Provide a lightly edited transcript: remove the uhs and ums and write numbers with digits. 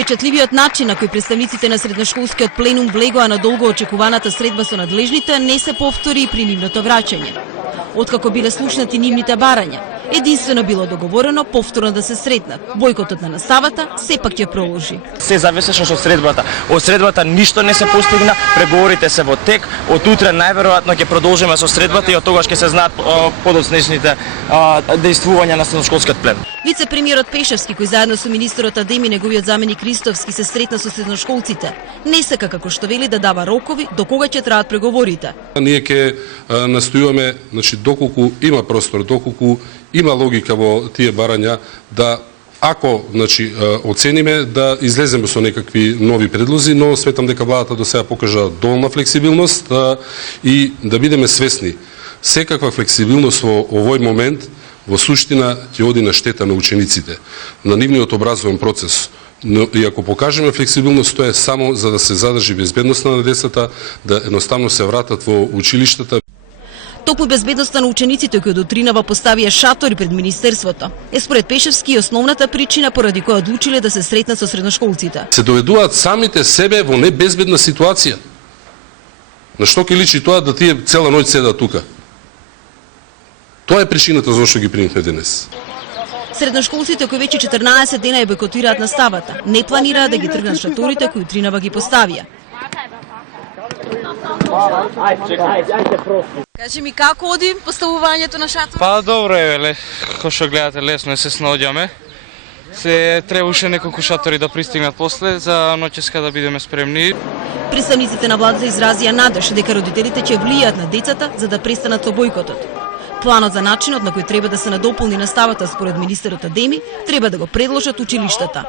Впечатливиот начин на кој представниците на средношколскиот пленум влегоа на долго очекуваната средба со надлежните не се повтори и при нивното враќање. Откако биле слушнати нивните барања, единствено било договорено повторно да се сретнат. Бојкотот на наставата сепак ќе продолжи. Се зависеше од средбата. Од средбата ништо не се постигна, преговорите се во тек. Од утре најверојатно ќе продолжиме со средбата и од тогаш ќе се знаат подоцнежните дејствувања на средношколскиот пленум. Вице-премиерот Пешевски, кој заедно со министерот Адеми и неговиот заменик Ристовски се сретна со средношколците, не сака како што вели да дава рокови до кога ќе траат преговорите. Ние ќе настојуваме, доколку има простор, доколку има логика во тие барања, да ако оцениме да излеземе со некакви нови предлози, но сметам дека владата до сега покажа доволна флексибилност и да бидеме свесни. Секаква флексибилност во овој момент во суштина ќе оди на штета на учениците, на нивниот образовен процес. Но и ако покажеме флексибилност, тоа е само за да се задржи безбедноста на децата, да едноставно се вратат во училиштата. Токму безбедноста на учениците кои од утринава поставија шатори пред министерството е според Пешевски основната причина поради која одлучиле да се сретнат со средношколците. Се доведуваат самите себе во небезбедна ситуација. На што ќе личи тоа да тие цела ноќ седат тука? Тоа е причината зашто ги примивме денес. Средношколците кои веќе 14 дена ја бойкотираат наставата, не планираат да ги тргнат шаторите кои утринава ги поставија. Кажи ми како оди поставувањето на шатор? Па добро е, како што гледате, лесно се снаоѓаме. Се требаше неколку шатори да пристигнат после за ноќеска да бидеме спремни. Представниците на владата изразија надеж дека родителите ќе влијаат на децата за да престанат со бојкотот. Планот за начинот на кој треба да се надополни наставата според министерот Адеми треба да го предложат училиштата.